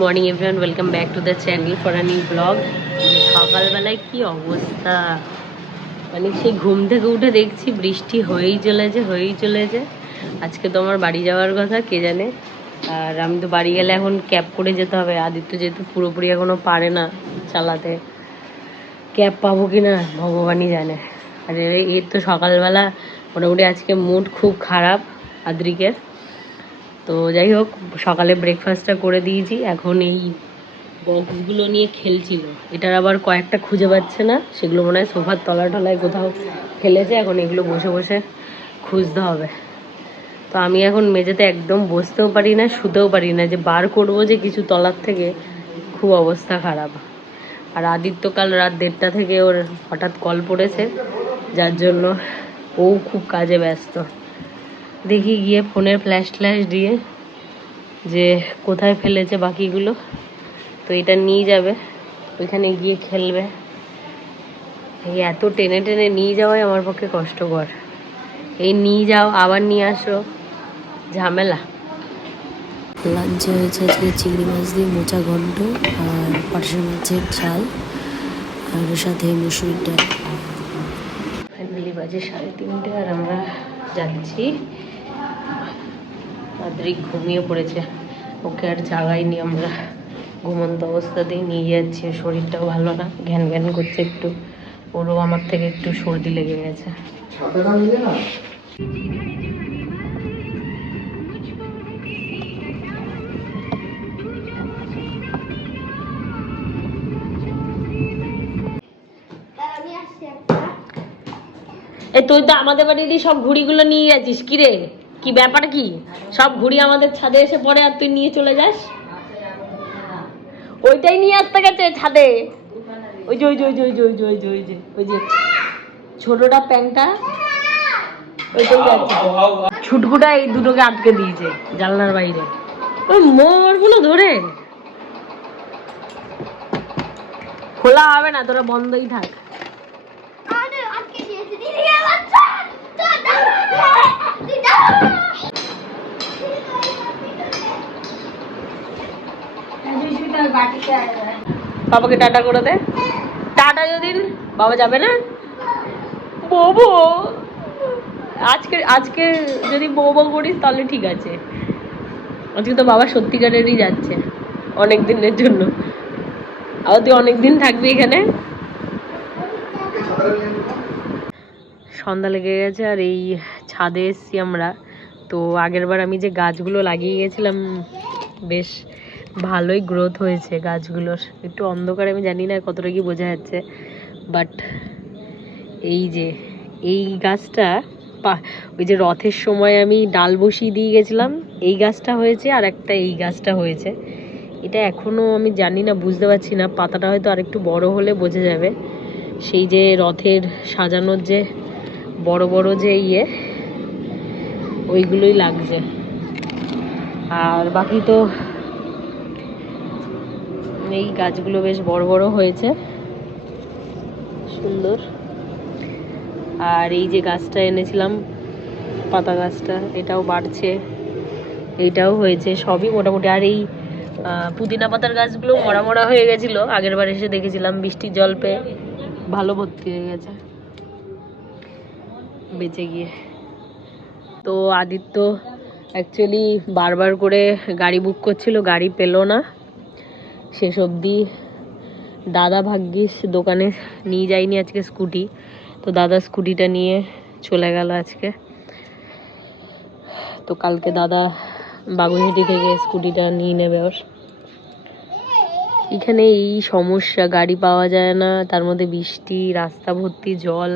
Morning everyone, welcome back to the channel for a new blog. সকালবেলায় কি অবস্থা, মানে সেই ঘুম থেকে উঠে দেখছি বৃষ্টি হয়েই চলেছে। আজকে তো আমার বাড়ি যাওয়ার কথা, কে জানে। আর আমি তো বাড়ি গেলে এখন ক্যাব করে যেতে হবে। আদিত্য যেহেতু পুরোপুরি এখনও পারে না চালাতে, ক্যাব পাবো কি না ভগবানই জানে। আর এর তো সকালবেলা মোটামুটি আজকে মুড খুব খারাপ আদ্রিকের। তো যাই হোক, সকালে ব্রেকফাস্টটা করে দিয়েছি। এখন এই বক্সগুলো নিয়ে খেলছিল। এটার আবার কয়েকটা খুঁজে পাচ্ছে না, সেগুলো মনে হয় সোফার তলায় কোথাও ফেলেছে। এখন এগুলো বসে বসে খুঁজতে হবে। তো আমি এখন মেঝেতে একদম বসতেও পারি না, শুতেও পারি না, যে বার করবো যে কিছু তলার থেকে, খুব অবস্থা খারাপ। আর আদিত্য কাল রাত 1:30 থেকে ওর হঠাৎ কল পড়েছে, যার জন্য ও খুব কাজে ব্যস্ত। দেখি গিয়ে ফোনের ফ্ল্যাশ দিয়ে যে কোথায় ফেলেছে বাকিগুলো। তো এটা নিয়ে যাবে, ওইখানে গিয়ে খেলবে। এই এত টেনে নিয়ে যাওয়াই আমার পক্ষে কষ্টকর। এই নিয়ে যাও আবার নিয়ে আসো, ঝামেলা। লাঞ্চে হয়েছে আজকে চিংড়ি মাছ দিয়ে মোচা ঘন্ট আর পার্শে মাছের ঝাল, আর ওর সাথে মুসুরির ডাল। ফাইনালি বাজে 3:30 আর আমরা যাচ্ছি। আদ্রিক ঘুমিয়ে পড়েছে, ওকে আর জাগাইনি আমরা, ঘুমন্ত অবস্থাতেই নিয়ে যাচ্ছি। শরীরটাও ভালো না, ঘ্যান করছে একটু। ওরও আমার থেকে একটু সর্দি লেগে গেছে। এই তুই তো আমাদের বাড়িরই সব ঘুড়িগুলো নিয়ে যাচ্ছিস, কি রে? কি ব্যাপার কি? সব ঘুড়ি আমাদের ছাদে এসে পড়ে আর তুই নিয়ে চলে যাস। ওইটাই নিয়ে আসতে গেছে ছাদে। ওই যে ছোটটা প্যান্টটা ওইটাই যাচ্ছে। ছুটকুটা এই দুটোকে আটকে দিয়েছে জানলার বাইরে। ওই মোরগুলো ধরে খোলা হবে না, তোরা বন্ধই থাক। বাবাকে টাটা করে দে। টাটা যদি বাবা যাবে না, বউ আজকে যদি বউ করিস তাহলে ঠিক আছে। আজকে তো বাবা সত্যিকারেরই যাচ্ছে অনেক দিনের জন্য। আবার তুই অনেকদিন থাকবি এখানে। সন্ধ্যা লেগে গেছে আর এই ছাদে এসছি আমরা। তো আগেরবার আমি যে গাছগুলো লাগিয়ে গেছিলাম, বেশ ভালোই গ্রোথ হয়েছে গাছগুলোর। একটু অন্ধকারে আমি জানি না কতটা কি বোঝা যাচ্ছে, বাট এই গাছটা ওই যে রথের সময় আমি ডাল বসিয়ে দিয়ে গেছিলাম, এই গাছটা হয়েছে, আর একটা এই গাছটা হয়েছে। এটা এখনো আমি জানি না, বুঝতে পারছি না। পাতাটা হয়তো আরেকটু বড় হলে বোঝা যাবে। সেই যে রথের সাজানোর যে বড় যে ওইগুলোই লাগছে। আর বাকি তো এই গাছগুলো বেশ বড় হয়েছে, সুন্দর। আর এই যে গাছটা এনেছিলাম, পাতা গাছটা, এটাও বাড়ছে, এইটাও হয়েছে, সবই মোটামুটি। আর এই পুদিনা পাতার গাছগুলো মরা হয়ে গেছিলো, আগের বার এসে দেখেছিলাম, বৃষ্টির জল পেয়ে ভালো ভর্তি হয়ে গেছে বেঁচে গিয়ে। তো আদিত্য অ্যাকচুয়ালি বারবার করে গাড়ি বুক করছিল, গাড়ি পেলো না। শেষ অবধি দাদা ভাগ্যিস দোকানে নিয়ে যায়নি আজকে স্কুটি, তো দাদা স্কুটিটা নিয়ে চলে গেল আজকে। তো কালকে দাদা বাগুইহাটি থেকে স্কুটিটা নিয়ে নেবে ওর। এখানে এই সমস্যা, গাড়ি পাওয়া যায় না, তার মধ্যে বৃষ্টি, রাস্তা ভর্তি জল।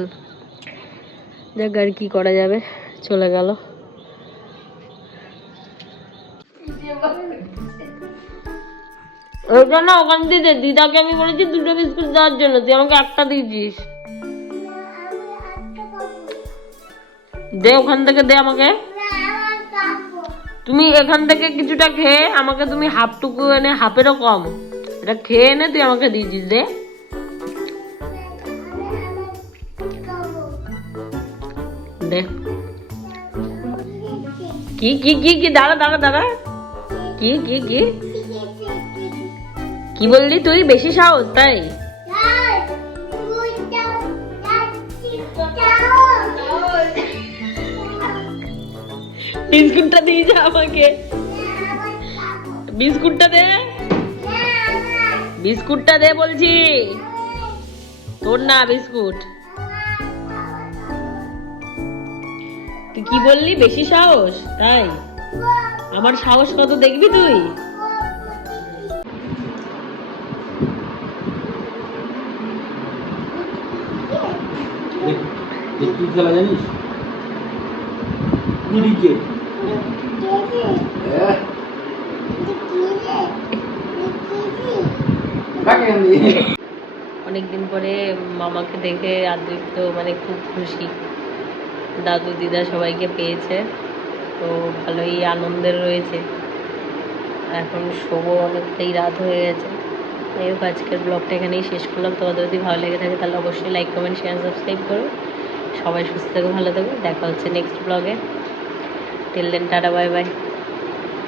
যাক, আর কি করা যাবে, চলে গেল। ওই জন্য ওখান থেকে দিদাকে আমি বলেছি 2টো বিস্কুট দেওয়ার জন্য, তুই আমাকে একটা দিয়েছিস। দে, ওখান থেকে দে আমাকে। তুমি এখান থেকে কিছুটা খেয়ে আমাকে তুমি হাফটুকু এনে, হাফেরও কম, এটা খেয়ে এনে তুই আমাকে দিয়েছিস। দে। দে। কি দাঁড়া, কি কি বললি তুই? বেশি সাহস তাই? বিস্কুটটা দিয়ে যা আমাকে, বিস্কুটটা দে, বিস্কুটটা দে বলছি, তোর না বিস্কুট। তুই কি বললি? বেশি সাহস তাই? আমার সাহস কত দেখবি তুই? কি খেলা জানিস? ক্রিকেট। অনেকদিন পরে মামাকে দেখে আদ্রিক তো মানে খুব খুশি, দাদু দিদা সবাইকে পেয়েছে, তো ভালোই আনন্দের রয়েছে। এখন শোবো, অনেকটাই রাত হয়ে গেছে। যাই হোক, আজকের ব্লগটা এখানেই শেষ করলাম। তোমাদের যদি ভালো লেগে থাকে তাহলে অবশ্যই লাইক, কমেন্ট, শেয়ার, সাবস্ক্রাইব করো। সবাই সুস্থ থেকো, ভালো থেকো। দেখা হচ্ছে নেক্সট ব্লগে। Till then, tata, bye by.